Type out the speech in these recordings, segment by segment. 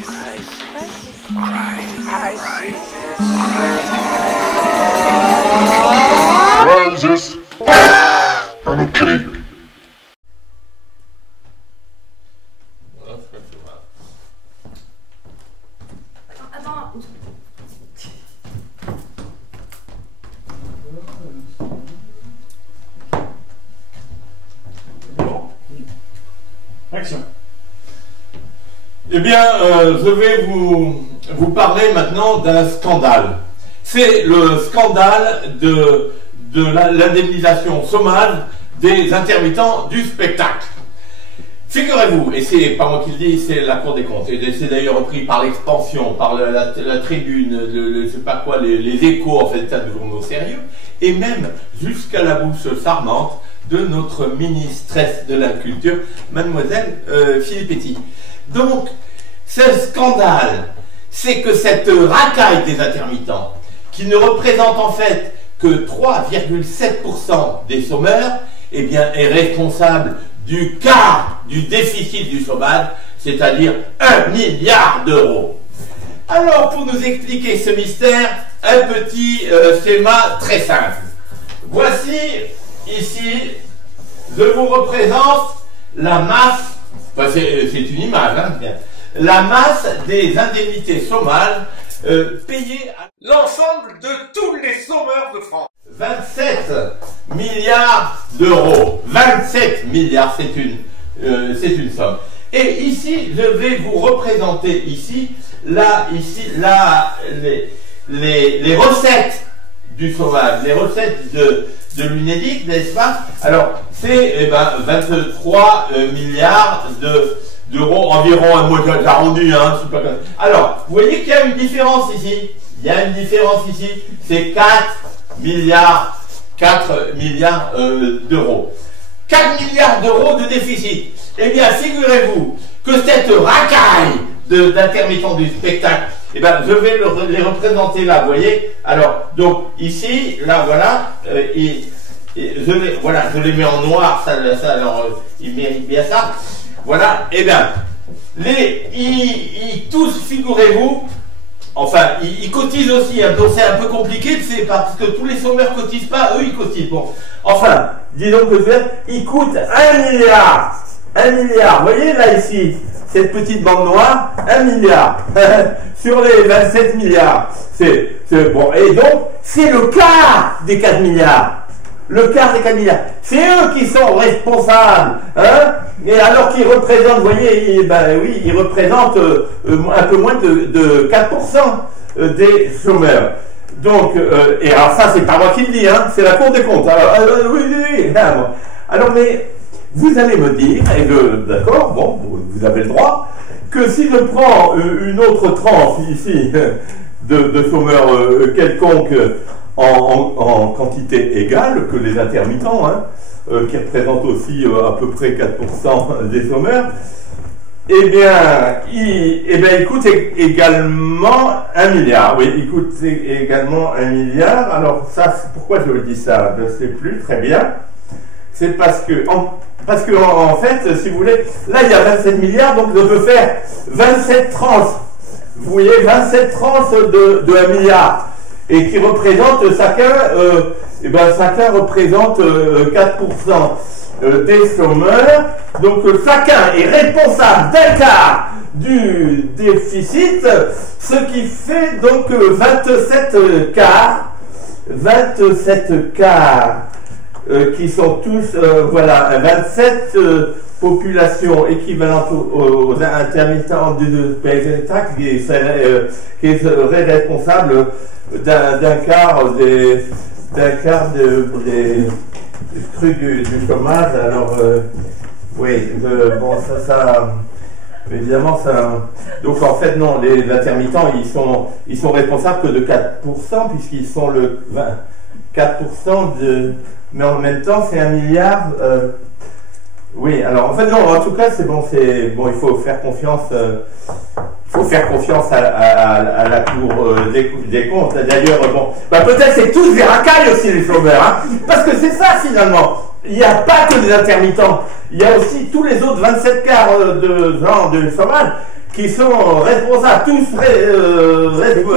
Rises. I'm okay. Attends. Action. Eh bien, je vais vous parler maintenant d'un scandale. C'est le scandale de l'indemnisation chômage des intermittents du spectacle. Figurez-vous, et c'est pas moi qui le dis, c'est la Cour des comptes, et c'est d'ailleurs repris par l'Expansion, par la Tribune, je sais pas quoi, les Échos, en fait, tas de journaux sérieux, et même jusqu'à la bouche charmante de notre ministresse de la Culture, mademoiselle Filippetti. Donc, ce scandale, c'est que cette racaille des intermittents, qui ne représente en fait que 3,7% des chômeurs, eh bien, est responsable du quart du déficit du chômage, c'est-à-dire 1 milliard d'euros. Alors, pour nous expliquer ce mystère, un petit schéma très simple. Voici, ici, je vous représente la masse, enfin, c'est une image, hein, bien, la masse des indemnités chômage payées à l'ensemble de tous les chômeurs de France. 27 milliards d'euros. 27 milliards, c'est une somme. Et ici, je vais vous représenter ici, les recettes du chômage, les recettes de l'UNEDIC, n'est-ce pas? Alors, c'est 23 milliards d'euros environ, moi j'ai arrondi, hein, je sais pas. Alors, vous voyez qu'il y a une différence ici. Il y a une différence ici, c'est 4 milliards d'euros. 4 milliards d'euros de déficit. Eh bien, figurez-vous que cette racaille d'intermittents du spectacle, eh bien, je vais les représenter là, vous voyez. Alors, donc, ici, là, voilà, je les mets en noir, alors, ils méritent bien ça. Voilà, eh bien, tous, figurez-vous, enfin, ils cotisent aussi, hein, donc c'est un peu compliqué, c'est parce que tous les chômeurs cotisent pas, eux ils cotisent. Bon, enfin, disons que ils coûtent 1 milliard. 1 milliard, vous voyez là ici, cette petite bande noire, 1 milliard sur les 27 milliards. C'est bon, et donc, c'est le quart des 4 milliards. Le quart des 4 milliards. C'est eux qui sont responsables, hein. Et alors qu'ils représentent, vous voyez, ils représentent un peu moins de 4% des chômeurs. Donc, et alors ça, c'est pas moi qui le dis, hein, c'est la Cour des comptes. Alors, oui. Alors, mais vous allez me dire, et d'accord, bon, vous avez le droit, que si je prends une autre tranche ici de chômeurs quelconques en quantité égale que les intermittents, hein, qui représentent aussi à peu près 4% des chômeurs, eh bien, il coûte également 1 milliard. Oui, il coûte également 1 milliard. Alors ça, pourquoi je dis ça? Je ne sais plus très bien. C'est parce que en fait, si vous voulez, là il y a 27 milliards, donc je peux faire 27 tranches. Vous voyez, 27 tranches de 1 milliard. Et qui représentent chacun représente 4% des chômeurs. Donc chacun est responsable d'un quart du déficit, ce qui fait donc 27 quarts. 27 quarts qui sont tous, 27 populations équivalentes aux intermittents du spectacle qui seraient responsables d'un quart des trucs du chômage. Alors oui, bon, ça évidemment ça. Donc en fait non, les intermittents ils sont responsables que de 4% puisqu'ils sont le 4% mais en même temps c'est 1 milliard. Oui, alors en fait non, en tout cas c'est bon, il faut faire confiance. À la Cour des comptes. D'ailleurs, bon, peut-être c'est tous des racailles aussi les chômeurs, hein, parce que c'est ça finalement. Il n'y a pas que des intermittents, il y a aussi tous les autres 27 quarts de chômage qui sont responsables, tous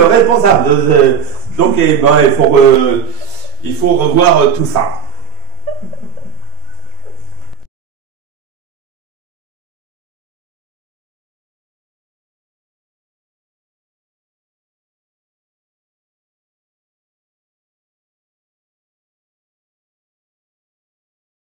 responsables. Donc, eh ben, il faut revoir tout ça.